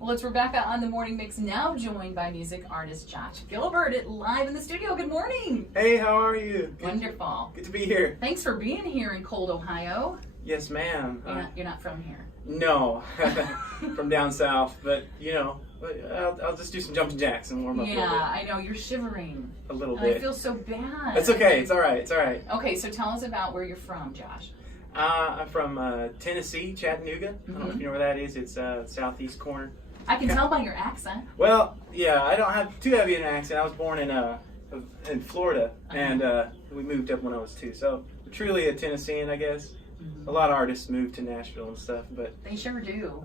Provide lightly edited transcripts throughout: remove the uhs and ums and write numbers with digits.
Well, it's Rebecca on the Morning Mix, now joined by music artist Josh Gilbert live in the studio. Good morning. Hey, how are you? Wonderful. Good to be here. Thanks for being here in cold Ohio. Yes, ma'am. You're not from here. No, from down south, but you know, I'll just do some jumping jacks and warm up a little bit. Yeah, I know, you're shivering. A little And bit. I feel so bad. It's okay, it's alright, it's alright. Okay, so tell us about where you're from, Josh. I'm from Tennessee, Chattanooga. I don't know if you know where that is. It's southeast corner. I can tell by your accent. Well, yeah, I don't have too heavy an accent. I was born in Florida, and we moved up when I was 2. So truly a Tennessean, I guess. A lot of artists move to Nashville and stuff, but they sure do.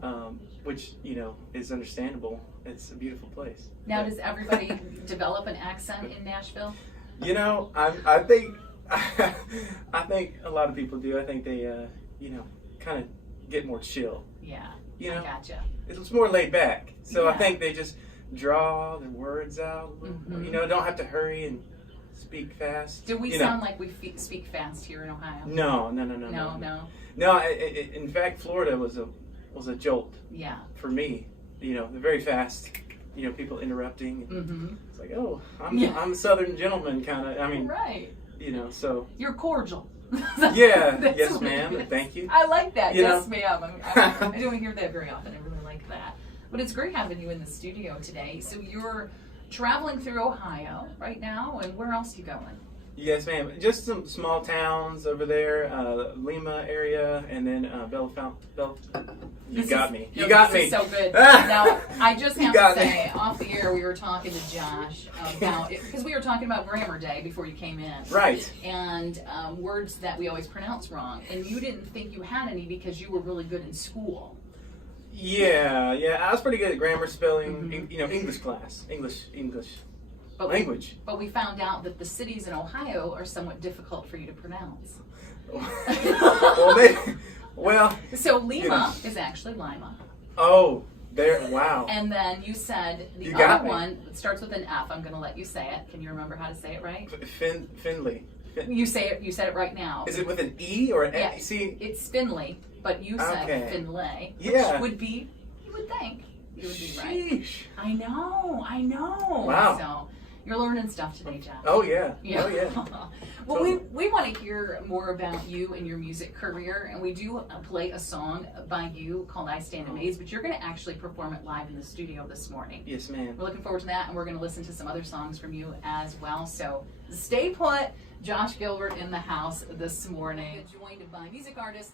Which, you know, is understandable. It's a beautiful place. Now, does everybody develop an accent in Nashville? You know, I think I think a lot of people do. I think they, you know, kind of get more chill. Yeah, you know, I gotcha. It's more laid back. So Yeah. I think they just draw their words out. You know, don't have to hurry and speak fast. Do we sound like we speak fast here in Ohio? No. No, in fact, Florida was a jolt. Yeah. For me, you know, they're very fast. You know, people interrupting. It's like, oh, I'm a Southern gentleman kind of. I mean, right. You know, so you're cordial. Yeah. Yes, ma'am. Thank you. I like that. You yes, know? ma'am. I don't hear that very often. I really like that. But it's great having you in the studio today. So you're traveling through Ohio right now, and where else are you going? Yes, ma'am. Just some small towns over there, Lima area, and then You got me. This is so good. Now, I just have to say, off the air, we were talking to Josh about it, because we were talking about Grammar Day before you came in. Right. And words that we always pronounce wrong. And you didn't think you had any because you were really good in school. Yeah. I was pretty good at grammar, spelling, you know, English class, English language. But we found out that the cities in Ohio are somewhat difficult for you to pronounce. So Lima is actually Lima. Oh, there! Wow. And then you said the other one starts with an F. I'm going to let you say it. Can you remember how to say it right? Finley. You say it. You said it right now. Is it with an E or an yeah, E? See, it's Finley, but you said Finlay, which would be, you would think, you would be right. Sheesh. I know. Wow. So you're learning stuff today, Josh. Oh yeah. Well, totally. we want to hear more about you and your music career, and we do play a song by you called "I Stand Amazed," but you're going to actually perform it live in the studio this morning. Yes, ma'am. We're looking forward to that, and we're going to listen to some other songs from you as well. So stay put. Josh Gilbert in the house this morning, joined by music artist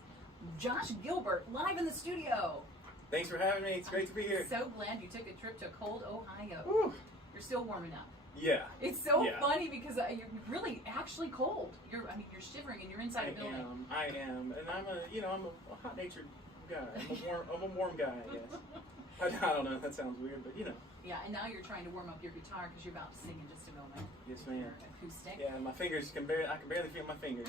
Josh Gilbert live in the studio. Thanks for having me. It's great to be here. So glad you took a trip to cold Ohio. Woo. You're still warming up. Yeah. It's so funny because you're really actually cold. You're shivering and you're inside a building. I am, and I'm a hot-natured guy. I'm a warm guy, I guess. I don't know. That sounds weird, but you know. Yeah, and now you're trying to warm up your guitar because you're about to sing in just a moment. Yes, ma'am. Acoustic. Yeah, my fingers I can barely feel my fingers.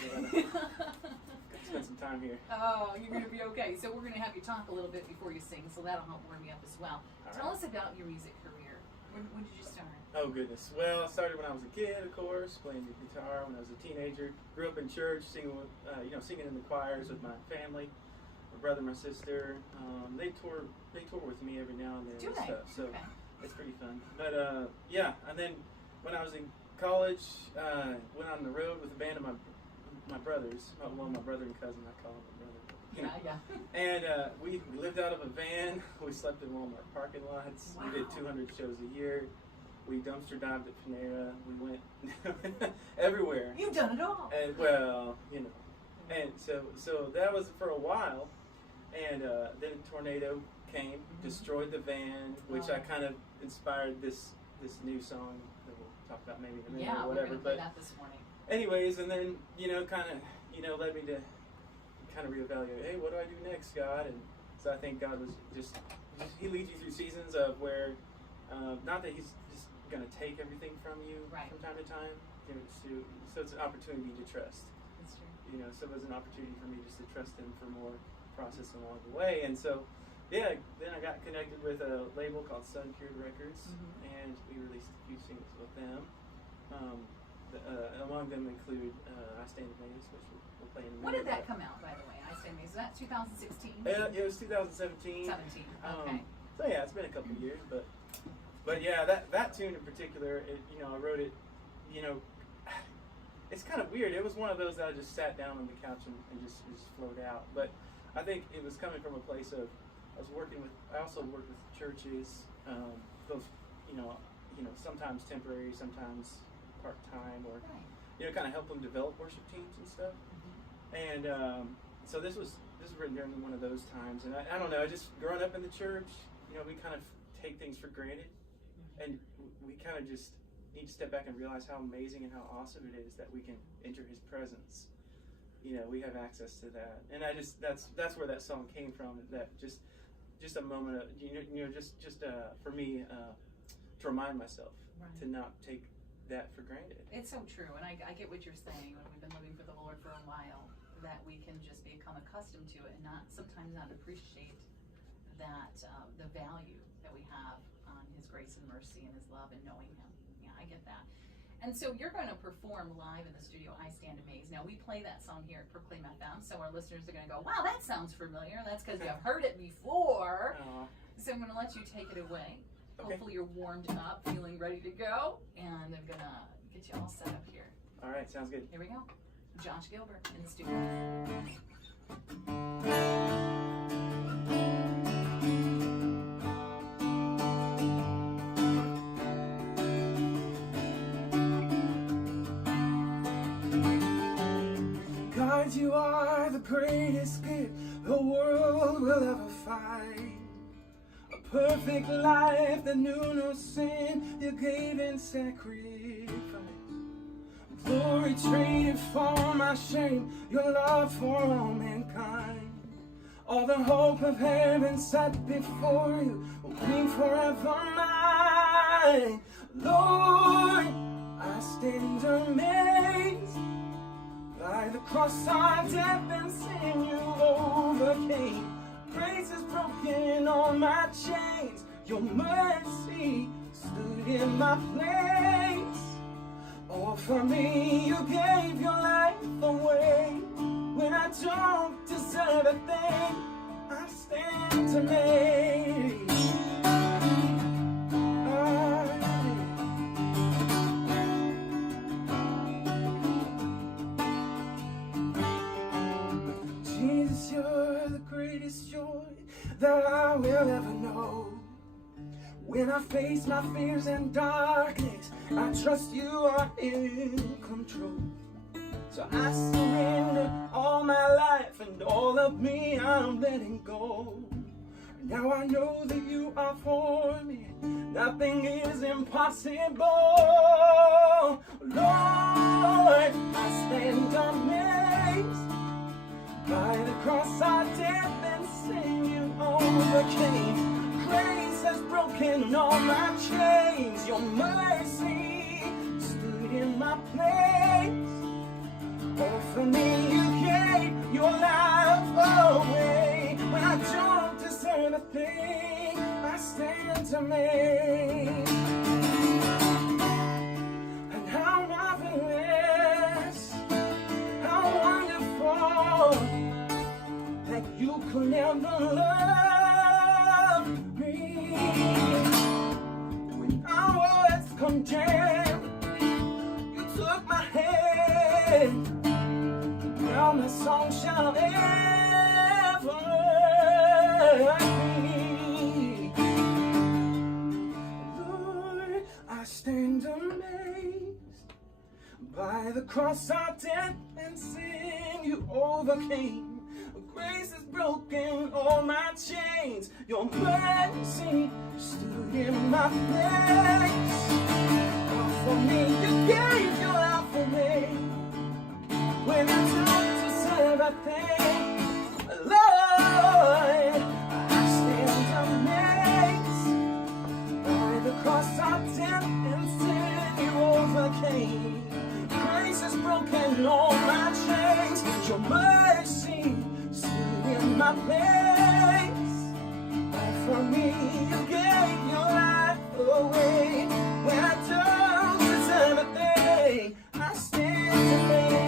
Spend some time here. Oh, you're gonna be okay. So we're gonna have you talk a little bit before you sing, so that'll help warm you up as well. Tell us about your music career. When did you start? Oh goodness. Well, I started when I was a kid, of course, playing the guitar when I was a teenager. Grew up in church, singing in the choirs with my family, my brother, my sister. They tour with me every now and then and stuff. So it's pretty fun. But and then when I was in college, went on the road with a band of my brothers. Well, my brother and cousin, I call him my brother. And we lived out of a van. We slept in Walmart parking lots. Wow. We did 200 shows a year. We dumpster dived at Panera. We went everywhere. You've done it all. And, well, you know. And so that was for a while. And then a tornado came, destroyed the van, which I kind of inspired this new song that we'll talk about maybe in a minute or whatever. We're gonna play that this morning. Anyways, and then led me to kind of reevaluate. Hey, what do I do next, God? And so I think God was just He leads you through seasons of where, not that He's just going to take everything from you from time to time. So it's an opportunity to trust. That's true. You know, so it was an opportunity for me just to trust Him for more process along the way. And so, then I got connected with a label called Sun Cured Records, and we released a few singles with them. Among them include I Stand Amazed, which we'll play in a minute. When did that come out, by the way? I Stand Amazed. Was that 2016? It was 2017. 17. Okay. So yeah, it's been a couple of years, but yeah, that tune in particular, I wrote it, it's kind of weird. It was one of those that I just sat down on the couch and just flowed out. But I think it was coming from a place of, I also worked with churches, those, sometimes temporary, sometimes part-time, or, kind of help them develop worship teams and stuff. And so this was written during one of those times. And I don't know, just growing up in the church, we kind of take things for granted. And we kind of just need to step back and realize how amazing and how awesome it is that we can enter his presence. We have access to that. And that's where that song came from, that just a moment of, for me, to remind myself to not take that for granted. It's so true, and I get what you're saying. When we've been living for the Lord for a while, that we can just become accustomed to it and sometimes not appreciate that the value that we have on his grace and mercy and his love and knowing him. Yeah, I get that. And so you're going to perform live in the studio, I Stand Amazed. Now, we play that song here at Proclaim FM, so our listeners are going to go, wow, that sounds familiar. That's because you've heard it before. So I'm going to let you take it away. Okay. Hopefully you're warmed up, feeling ready to go, and I'm going to get you all set up here. All right, sounds good. Here we go. Josh Gilbert in the studio. God, you are the greatest gift the world will ever find. A perfect life that knew no sin, you gave in sacrifice. Glory traded for my shame, your love for all mankind. All the hope of heaven set before you will be forever mine. Lord, I stand amazed by the cross of death and sin you overcame. Grace has broken all my chains. Your mercy stood in my place. All for me, you gave your life away. When I don't deserve a thing, I stand amazed. Jesus, you're the greatest joy that I will ever know. When I face my fears and darkness, I trust you are in control. So I surrender all my life, and all of me I'm letting go. Now I know that you are for me, nothing is impossible. Lord, I stand amazed by the cross of death and sin you overcame. Grace has broken all my chains. Your mercy stood in my place. Oh, for me you gave your life away. When I don't deserve a thing, I stand amazed. And how marvelous, how wonderful, that you could never love me. When I was condemned, you took my hand. Now my song shall ever be. Lord, I stand amazed by the cross of death and sin you overcame. Grace has broken all my chains. Your mercy stood in my place. Oh, for me, you gave your life away. When I don't deserve a thing, Lord, I stand amazed by the cross of death and sin you overcame. Grace has broken all my chains. Your mercy in my place. Oh, for me you gave your life away. When I don't deserve a thing, I stand amazed.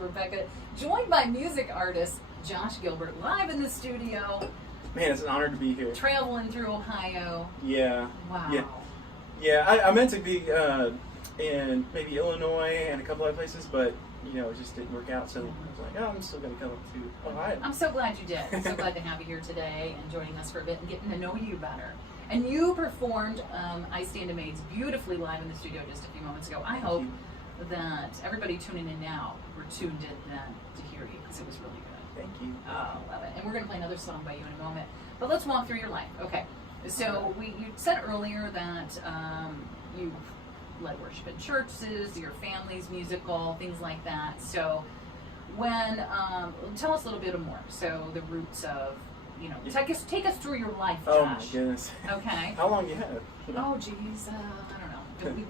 Pastor Rebecca, joined by music artist Josh Gilbert, live in the studio. Man, it's an honor to be here. Traveling through Ohio. Yeah. Wow. Yeah. I meant to be in maybe Illinois and a couple other places, but it just didn't work out. So I was like, I'm still going to come up to Ohio. I'm so glad you did. I'm so glad to have you here today and joining us for a bit and getting to know you better. And you performed I Stand Amazed beautifully live in the studio just a few moments ago. I hope that everybody tuning in now were tuned in then to hear you, because it was really good. Thank you. Oh, love it. And we're going to play another song by you in a moment. But let's walk through your life. Okay. So you said earlier that you led worship in churches, your family's musical, things like that. So when, tell us a little bit more. So the roots of, take us through your life, Josh. Oh my goodness. Okay. How long you have? Oh geez, I don't know.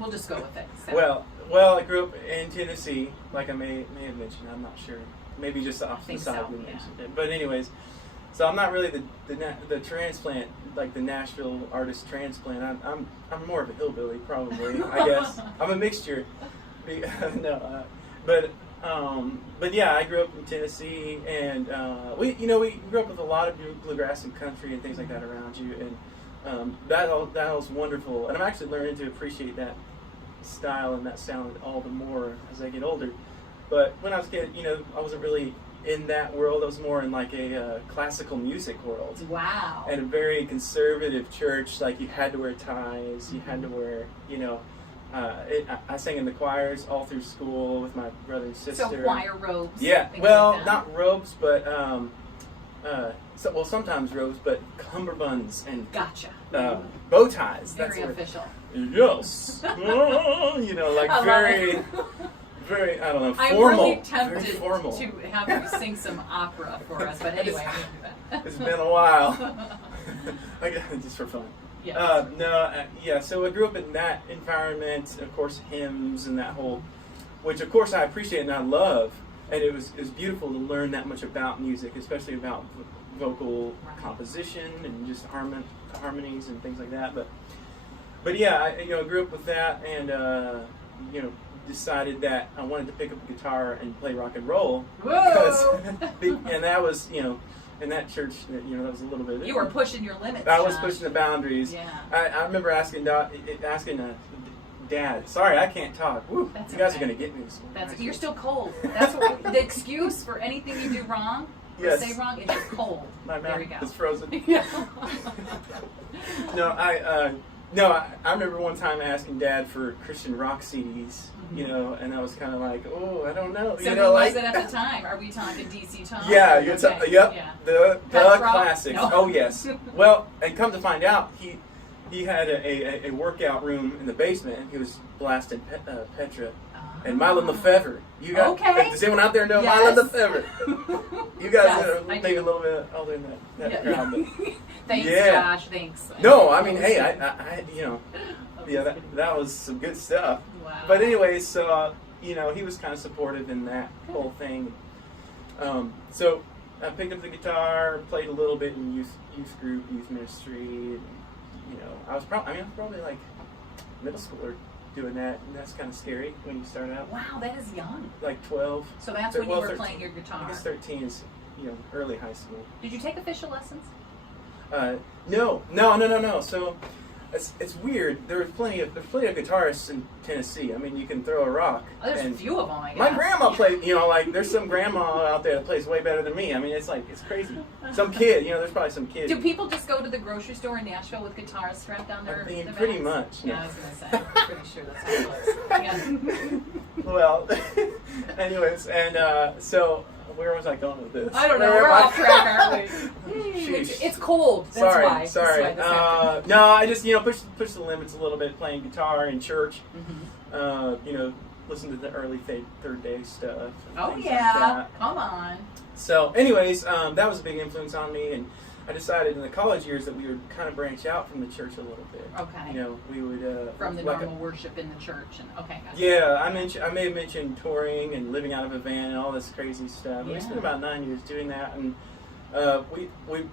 We'll just go with it. So. Well, I grew up in Tennessee, like I may have mentioned. I'm not sure. Maybe just off the side we mentioned it. But anyways, so I'm not really the transplant, like the Nashville artist transplant. I'm more of a hillbilly, probably. I guess I'm a mixture. But yeah, I grew up in Tennessee, and we grew up with a lot of bluegrass and country and things like that around you, and that was wonderful. And I'm actually learning to appreciate that style and that sound all the more as I get older. But when I was a kid, I wasn't really in that world. I was more in like a classical music world. Wow. And a very conservative church. Like you had to wear ties. You had to wear, I sang in the choirs all through school with my brother and sister. So choir robes. Yeah. Well, like not robes, but sometimes robes, but cummerbunds and gotcha. bow ties. Very official. Yes. Like very. Very, I don't know, formal. I'm really tempted to have you sing some opera for us, but anyway, I won't do that. It's been a while. Just for fun. Yeah. So I grew up in that environment, of course, hymns and that whole, which of course I appreciate and I love, and it was beautiful to learn that much about music, especially about vocal composition and just harmonies and things like that. But yeah, I grew up with that, and decided that I wanted to pick up a guitar and play rock and roll. Whoa! And that was, in that church, that was a little bit. You were pushing your limits. I was pushing the boundaries. Yeah. I remember asking Dad. Sorry, I can't talk. Woo, you guys are gonna get me this morning. You're still cold. That's what the excuse for anything you do wrong or say wrong is you're cold. My there mouth you is frozen. Yeah. I remember one time asking Dad for Christian rock CDs, and I was kind of like, oh, I don't know. So what was it at the time? Are we talking DC Talk? Yeah, okay. Yep, yeah. The classics. No. Oh yes. Well, and come to find out, he had a workout room in the basement. He was blasting Petra and Mylon Lefevre. Does anyone out there know Mylon Lefevre? You guys are maybe a little bit older than that crowd. But Thanks, Josh. Thanks. No, I mean, hey, that was some good stuff. Wow. But anyways, so he was kind of supportive in that whole thing. So I picked up the guitar, played a little bit in youth group, youth ministry. And, I was probably like middle schooler doing that, and that's kind of scary when you start out. Wow, that is young. Like 12. So that's when you were playing your guitar. I guess 13 is early high school. Did you take official lessons? No. So it's weird. There's plenty of guitarists in Tennessee. I mean, you can throw a rock. Oh, there's a few of them, I guess. My grandma played. There's some grandma out there that plays way better than me. I mean, it's crazy. Some kid. There's probably some kid. Do people just go to the grocery store in Nashville with guitars strapped on their? Pretty much. Yeah, I was gonna say. I'm pretty sure that's how it was. Yeah. Well, anyways, and so. Where was I going with this? I don't know. We're off track, aren't we? It's cold. That's Sorry. No, I just push the limits a little bit, playing guitar in church. Mm-hmm. Listen to the early third day stuff. Oh yeah, come on. So, anyways, that was a big influence on me, and I decided in the college years that we would kind of branch out from the church a little bit. Okay. We would from the normal worship in the church, and okay. Gotcha. Yeah, I may have mentioned touring and living out of a van and all this crazy stuff. Yeah. We spent about 9 years doing that, and we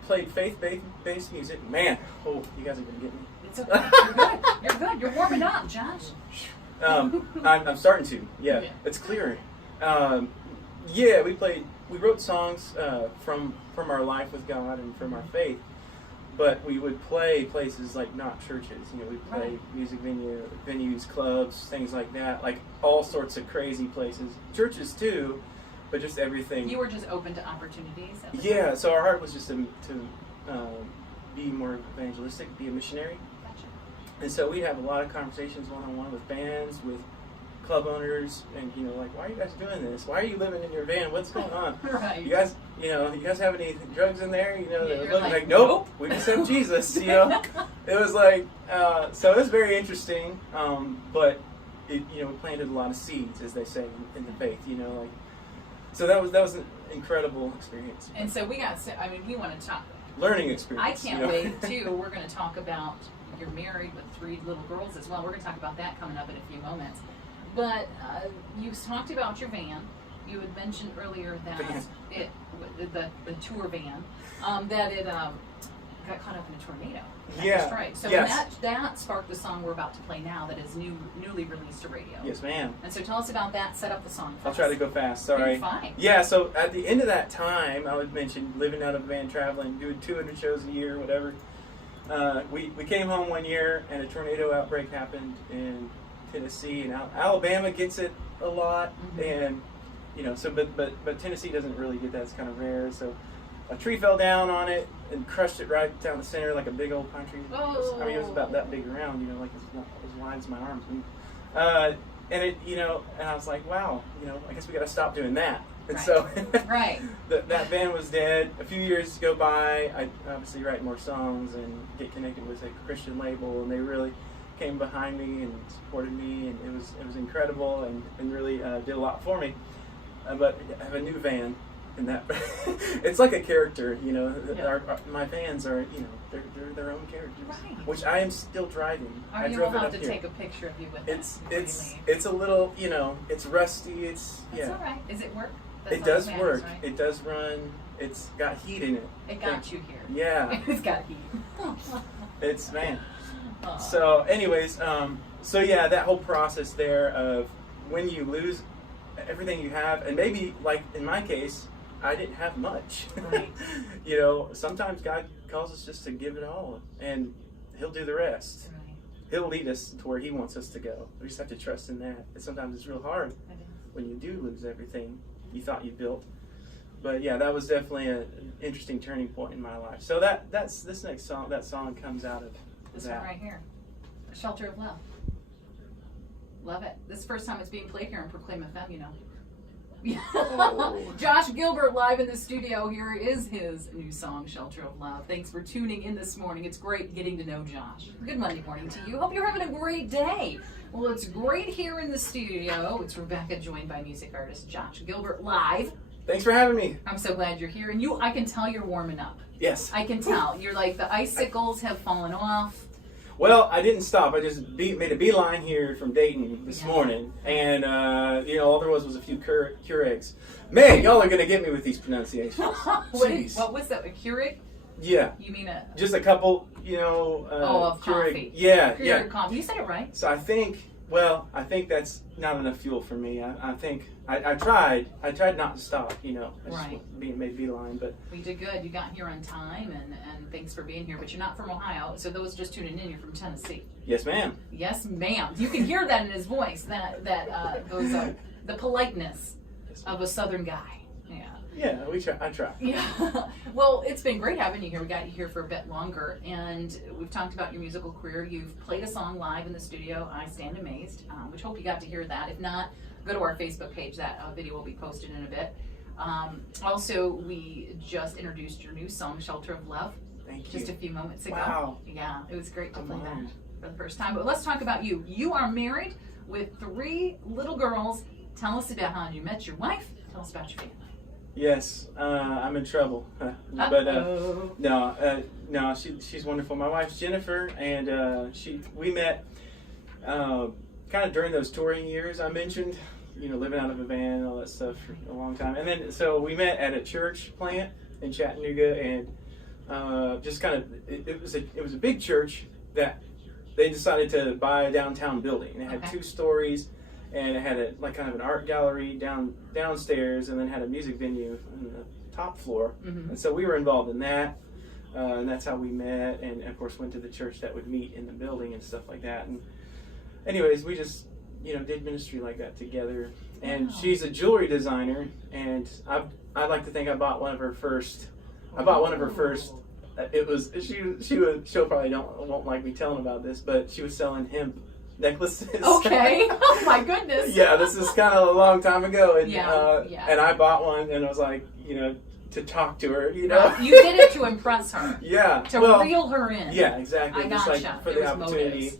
played faith-based music. Man, you guys are gonna get me. It's okay. You're good. You're good. You're warming up, Josh. I'm starting to. Yeah. It's clearing. Yeah, we wrote songs from our life with God and from our faith, but we would play places like not churches. You know, we'd play music venues, clubs, things like that, like all sorts of crazy places. Churches too, but just everything. You were just open to opportunities. Yeah, so our heart was just to be more evangelistic, be a missionary. Gotcha. And so we'd have a lot of conversations one-on-one with bands, with club owners, and you know, like, why are you guys doing this? Why are you living in your van? What's going on? Right. You guys have any drugs in there? You know, Yeah, they're you're looking like, like, nope, we just have Jesus. You know, it was like, so it was very interesting. But it, you know, we planted a lot of seeds, as they say in the faith. You know, like, so that was an incredible experience. And so we want to talk. Learning experience. I can't wait too. We're going to talk about, you're married with 3 little girls as well. We're going to talk about that coming up in a few moments. But you talked about your van. You had mentioned earlier that the tour van, that it got caught up in a tornado. Yeah. Right. So yes. that sparked the song we're about to play now that is newly released to radio. Yes, ma'am. And so tell us about that. Set up the song for I'll try to go fast. Sorry. You're fine. Yeah, so at the end of that time, I would mention living out of a van, traveling, doing 200 shows a year, whatever. We came home one year and a tornado outbreak happened in Tennessee, and Alabama gets it a lot, and you know, so but Tennessee doesn't really get that. It's kind of rare. So a tree fell down on it and crushed it right down the center, like a big old pine tree. Oh. I mean, it was about that big around, you know, like as wide as my arms. And it, you know, and I was like, wow, you know, I guess we got to stop doing that. And so right. that band was dead. A few years go by. I obviously write more songs and get connected with a Christian label, and they really came behind me and supported me, and it was incredible and really did a lot for me. But I have a new van, and that it's like a character, you know. Yeah. My vans are, you know, they're their own characters, right. Which I am still driving. I drove it up here. Take a picture of you with it's a little, you know, it's rusty. That's all right. Is it work? It does work. Right? It does run. It's got heat in it. It got you here. Yeah. It's got heat. It's, man. So anyways, so yeah, that whole process there of when you lose everything you have, and maybe like in my case, I didn't have much. Right. You know, sometimes God calls us just to give it all, and He'll do the rest. Right. He'll lead us to where He wants us to go. We just have to trust in that. And sometimes it's real hard when you do lose everything you thought you built. But yeah, that was definitely an interesting turning point in my life. So that's this next song. That song comes out of this that. one right here, "Shelter of Love." Love it. This is the first time it's being played here on Proclaim FM. You know. Oh. Josh Gilbert live in the studio. Here is his new song, "Shelter of Love." Thanks for tuning in this morning. It's great getting to know Josh. Good Monday morning to you. Hope you're having a great day. Well, it's great here in the studio. It's Rebecca, joined by music artist Josh Gilbert live. Thanks for having me. I'm so glad you're here. And I can tell you're warming up. Yes. I can tell. You're like, the icicles have fallen off. Well, I didn't stop. I just made a beeline here from Dayton this morning. And, you know, all there was a few Keurigs. Man, y'all are going to get me with these pronunciations. What was that? A Keurig? Yeah. You mean just a couple, you know. of coffee. Yeah, Keurig coffee. You said it right. So I think that's not enough fuel for me. I think I tried not to stop, you know. I just made beeline, but we did good. You got here on time, and thanks for being here. But you're not from Ohio, so those just tuning in, you're from Tennessee. Yes, ma'am. Yes, ma'am. You can hear that in his voice. The politeness of a Southern guy. Yeah. Yeah, I try. Yeah. Well, it's been great having you here. We got you here for a bit longer, and we've talked about your musical career. You've played a song live in the studio, "I Stand Amazed," which hope you got to hear that. If not, go to our Facebook page. That video will be posted in a bit. Also, we just introduced your new song, "Shelter of Love." Thank you. Just a few moments ago. Wow. Yeah, it was great to play that for the first time. But let's talk about you. You are married with 3 little girls. Tell us about how you met your wife. Tell us about your family. Yes, I'm in trouble, but no, she's wonderful. My wife's Jennifer, and we met kind of during those touring years I mentioned. You know, living out of a van, all that stuff for a long time, and then so we met at a church plant in Chattanooga, and just kind of it was a big church that they decided to buy a downtown building, and it had 2 stories. and it had kind of an art gallery downstairs, and then had a music venue on the top floor. And so we were involved in that, and that's how we met, and of course went to the church that would meet in the building and stuff like that. And anyways, we just did ministry like that together. And she's a jewelry designer, and I like to think I bought one of her first. It was she'll probably won't like me telling about this, but she was selling hemp necklaces. Okay. Oh my goodness. Yeah, this is kind of a long time ago, and yeah. and I bought one, and I was like, to talk to her, You did it to impress her. Yeah. To reel her in. Yeah, exactly. I Just gotcha. like for the opportunity. Motives.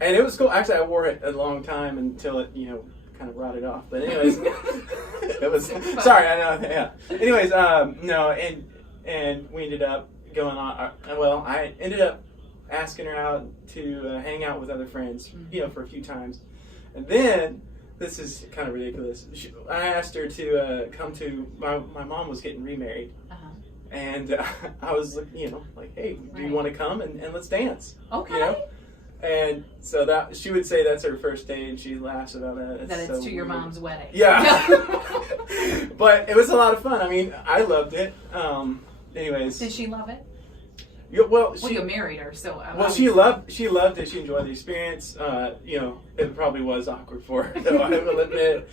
And it was cool. Actually, I wore it a long time until it, kind of rotted off. But anyways, it was. Sorry, I know. Yeah. Anyways, no, and we ended up going on. Well, I ended up asking her out to hang out with other friends, for a few times, and then. This is kind of ridiculous. I asked her to come to my mom was getting remarried, and I was like, hey, do you want to come and let's dance? Okay. And so that she would say that's her first date, and she laughs about that. That it's to your mom's wedding. Yeah. But it was a lot of fun. I mean, I loved it. Anyways. Did she love it? Yeah, well, you married her, so. She loved it. She enjoyed the experience. It probably was awkward for her, though, I will admit.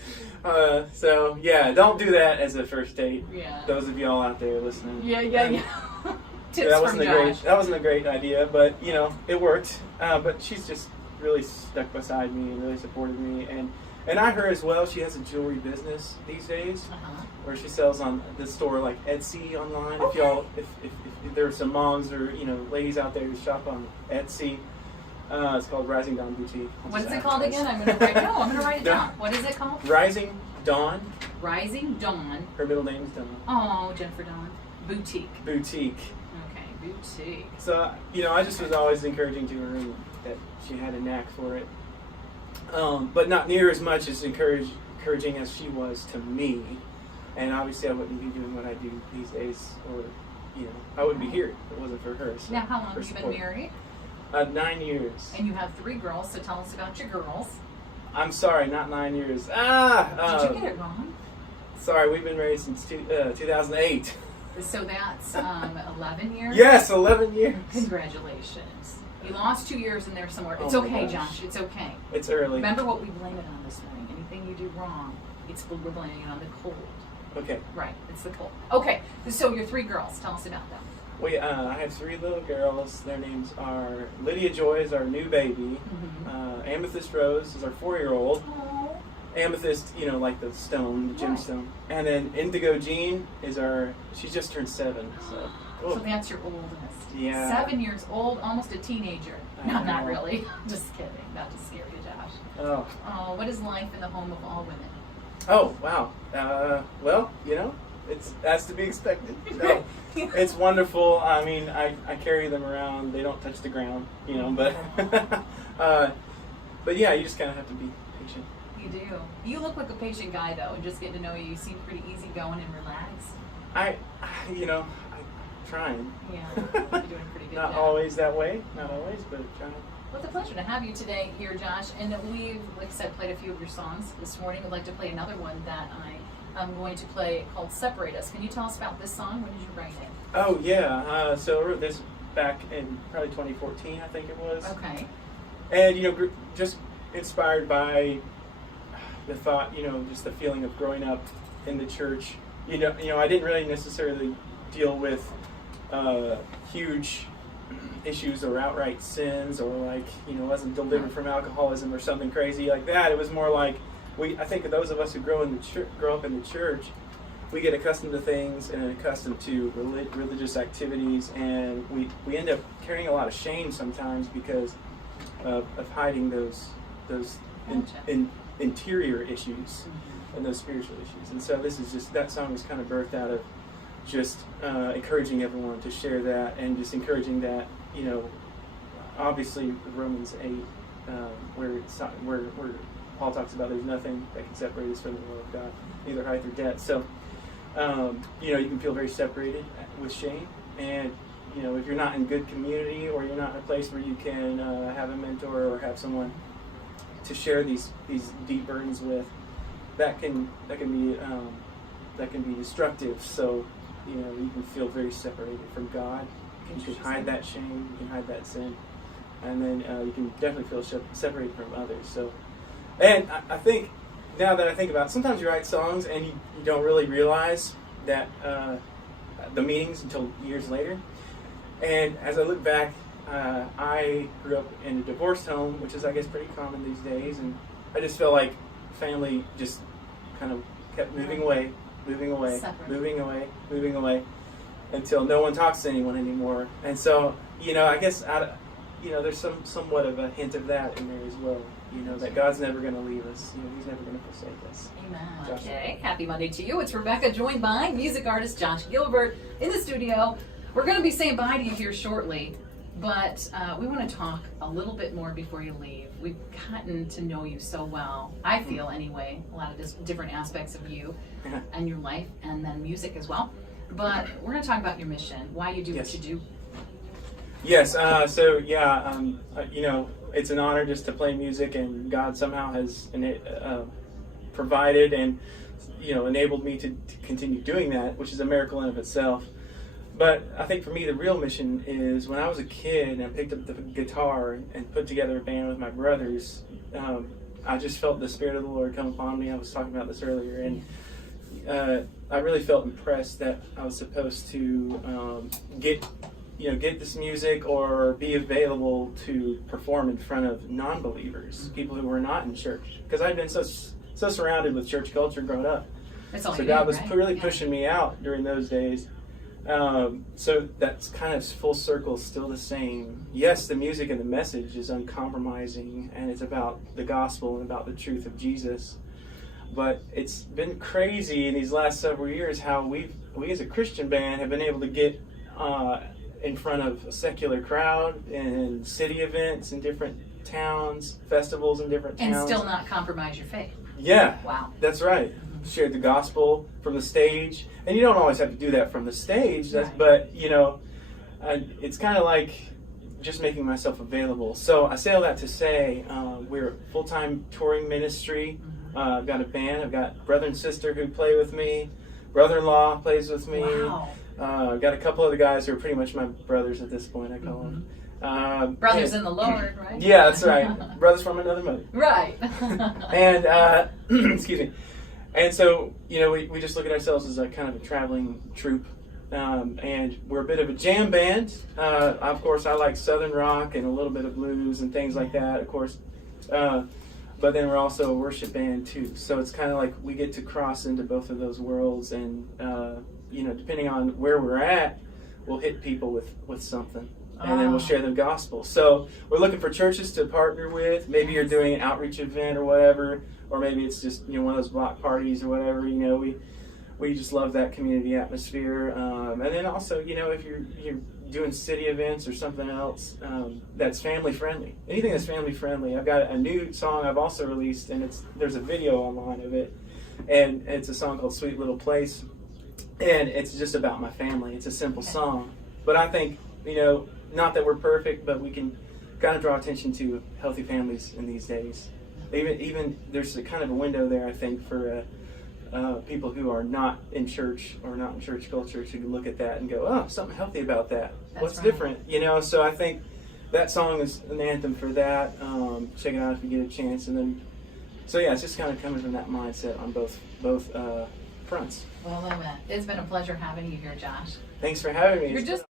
So yeah, don't do that as a first date. Yeah. Those of y'all out there listening. Yeah. Tips that from Josh. That wasn't a great idea, but it worked. But she's just really stuck beside me and really supported me, and I her as well. She has a jewelry business these days, where she sells on the store like Etsy online. Okay. If there's some moms or ladies out there who shop on Etsy, it's called Rising Dawn Boutique. What is it called again? I'm gonna write it down. What is it called? Rising Dawn. Rising Dawn. Her middle name is Dawn. Oh, Jennifer Dawn. Boutique. Boutique. Okay, boutique. So I just was always encouraging to her and that she had a knack for it. But not near as much as encouraging as she was to me. And obviously I wouldn't be doing what I do these days, or, I wouldn't be here if it wasn't for her. So now, how long have you been married? 9 years. And you have 3 girls, so tell us about your girls. I'm sorry, not 9 years. Did you get it wrong? Sorry, we've been married since 2008. So that's 11 years? Yes, 11 years. Congratulations. You lost 2 years in there somewhere. It's Oh my okay, gosh. Josh. It's okay. It's early. Remember what we blame it on this morning. Anything you do wrong, we're blaming it on the cold. Okay. Right. It's the cold. Okay. So your 3 girls. Tell us about them. I have 3 little girls. Their names are Lydia Joy is our new baby. Amethyst Rose is our 4-year-old. Oh. Amethyst, like the stone, the gemstone. And then Indigo Jean is she's just turned 7. So that's your oldest. Yeah. 7 years old, almost a teenager. No, not really. Just kidding. Not to scare you, Josh. Oh. What is life in the home of all women? Oh, wow. Well, it's as to be expected. So, it's wonderful. I mean, I carry them around. They don't touch the ground, but but yeah, you just kind of have to be patient. You do. You look like a patient guy, though, and just getting to know you seem pretty easygoing and relaxed. I'm trying. Yeah, you're doing pretty good. Not always that way. Not always, but trying. Well, it's a pleasure to have you today here, Josh. And we've, like I said, played a few of your songs this morning. We'd like to play another one that I'm going to play called Separate Us. Can you tell us about this song? When did you write it? Oh, yeah. So I wrote this back in probably 2014, I think it was. Okay. And, just inspired by the thought, just the feeling of growing up in the church. I didn't really necessarily deal with huge issues or outright sins, or wasn't delivered from alcoholism or something crazy like that. It was more like I think of those of us who grow up in the church, we get accustomed to things and accustomed to religious activities, and we end up carrying a lot of shame sometimes because of hiding those interior issues and those spiritual issues. And so that song was kind of birthed out of just encouraging everyone to share that, and just encouraging that, obviously Romans 8, where Paul talks about there's nothing that can separate us from the love of God, neither height or depth. So, you can feel very separated with shame, and if you're not in good community, or you're not in a place where you can have a mentor or have someone to share these deep burdens with, that can be destructive. So, you know, you can feel very separated from God. You can hide that shame, you can hide that sin, and then you can definitely feel separated from others. So, and I think, now that I think about it, sometimes you write songs and you don't really realize that the meanings until years later. And as I look back, I grew up in a divorced home, which is, I guess, pretty common these days, and I just felt like family just kind of kept moving away, until no one talks to anyone anymore. And so, you know, I guess, you know, there's somewhat of a hint of that in there as well. You know, that God's never going to leave us. You know, He's never going to forsake us. Amen. Josh. Okay, happy Monday to you. It's Rebecca, joined by music artist Josh Gilbert in the studio. We're going to be saying bye to you here shortly, but we want to talk a little bit more before you leave. We've gotten to know you so well, I feel anyway, a lot of different aspects of you and your life, and then music as well. But we're going to talk about your mission, why you do what you do. Yes, you know, it's an honor just to play music, and God somehow has provided and, you know, enabled me to continue doing that, which is a miracle in of itself. But I think for me, the real mission is when I was a kid and I picked up the guitar and put together a band with my brothers, I just felt the Spirit of the Lord come upon me. I was talking about this earlier, and I really felt impressed that I was supposed to get this music or be available to perform in front of non-believers, people who were not in church, because I'd been so surrounded with church culture growing up. So God was really pushing me out during those days. So that's kind of full circle, still the same. Yes, the music and the message is uncompromising, and it's about the gospel and about the truth of Jesus. But it's been crazy in these last several years how we as a Christian band have been able to get in front of a secular crowd in city events in different towns, festivals in different towns. And still not compromise your faith. Yeah. Wow. That's right. Shared the gospel from the stage. And you don't always have to do that from the stage, but, you know, it's kind of like just making myself available. So I say all that to say we're a full-time touring ministry. I've got a band. I've got brother and sister who play with me. Brother-in-law plays with me. Wow. I've got a couple other guys who are pretty much my brothers at this point, I call them. Brothers in the Lord, right? Yeah, that's right. Brothers from another mother. Right. And, excuse me. And so, you know, we just look at ourselves as a kind of a traveling troupe. And we're a bit of a jam band. Of course, I like Southern rock and a little bit of blues and things like that, of course. But then we're also a worship band, too. So it's kind of like we get to cross into both of those worlds. And, you know, depending on where we're at, we'll hit people with something. And then we'll share the gospel. So we're looking for churches to partner with. Maybe you're doing an outreach event or whatever. Or maybe it's just, you know, one of those block parties or whatever. You know, we just love that community atmosphere. And then also, you know, if you're doing city events or something else that's family friendly. Anything that's family friendly. I've got a new song I've also released, and there's a video online of it. And it's a song called Sweet Little Place. And it's just about my family. It's a simple song. But I think, you know, not that we're perfect, but we can kind of draw attention to healthy families in these days. Even there's a kind of a window there, I think, for people who are not in church or not in church culture to look at that and go, oh, something healthy about that. What's different? You know, so I think that song is an anthem for that. Check it out if you get a chance. And then, so yeah, it's just kind of coming from that mindset on both fronts. Well, it's been a pleasure having you here, Josh. Thanks for having me. You're just